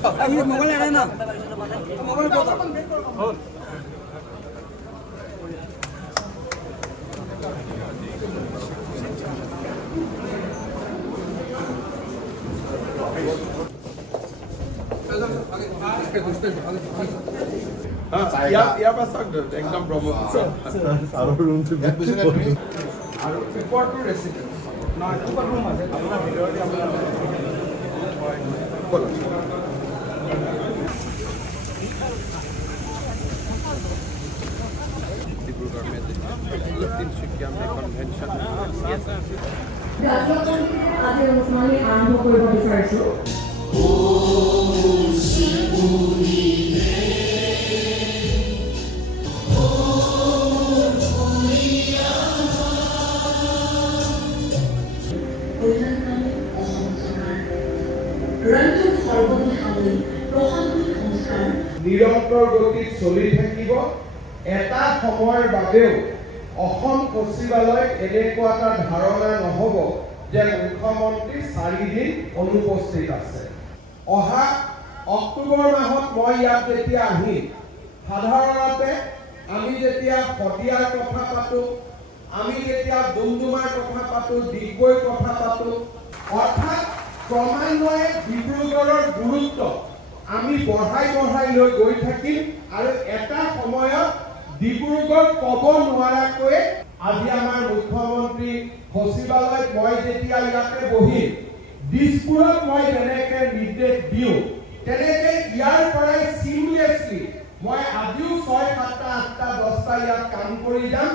mobile है ना mobile को या पास एकदम ब्रह्मपुत्र আৰু ৰুম টু আৰু পেপাৰটো ৰেচিডেন্স না পেপাৰ ৰুম আছে আপোনাৰ ভিতৰতে আপোনাৰ ডিব্ৰুগড় में তিনচুকীয়া में কনভেনশন আজি অনুষ্ঠানটি আৰম্ভ কৰিব বিচাৰিছো নিৰন্তৰ গতিত চলি থাকিব এটা সময়ৰ বাবেও অসম সচিবালয় এনেকুৱা এটা ধাৰণা নহব যে মুখ্যমন্ত্ৰী 4 দিন অনুপস্থিত আছে অহা অক্টোবৰ মাহত মই ইয়াত যেতিয়া আহিম সাধাৰণতে আমি যেতিয়া ফটিয়াৰ কথা পাতো আমি যেতিয়া ডুমডুমাৰ কথা পাতো ডিগবৈৰ কথা পাতো অৰ্থাৎ ক্ৰমান্বয়ে ডিব্ৰুগড়ৰ গুৰুত্ব আমি বঢ়াই লৈ গৈ থাকিম আৰু এটা সময়ত ডিব্ৰুগড় ক'ব নোৱাৰাকৈ আজি আমাৰ মুখ্যমন্ত্ৰী সচিবালয়ত মই যেতিয়া ইয়াতে বহিম দিছপুৰত মই যেনেকৈ নিৰ্দেশ দিওঁ তেনেকৈ ইয়াৰ পৰাই চিমলেছলি মই আজিও 6, 7, 8, 10টা ইয়াত কাম কৰি যাম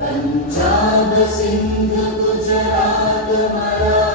पंजाब सिंध गुजरात मराठा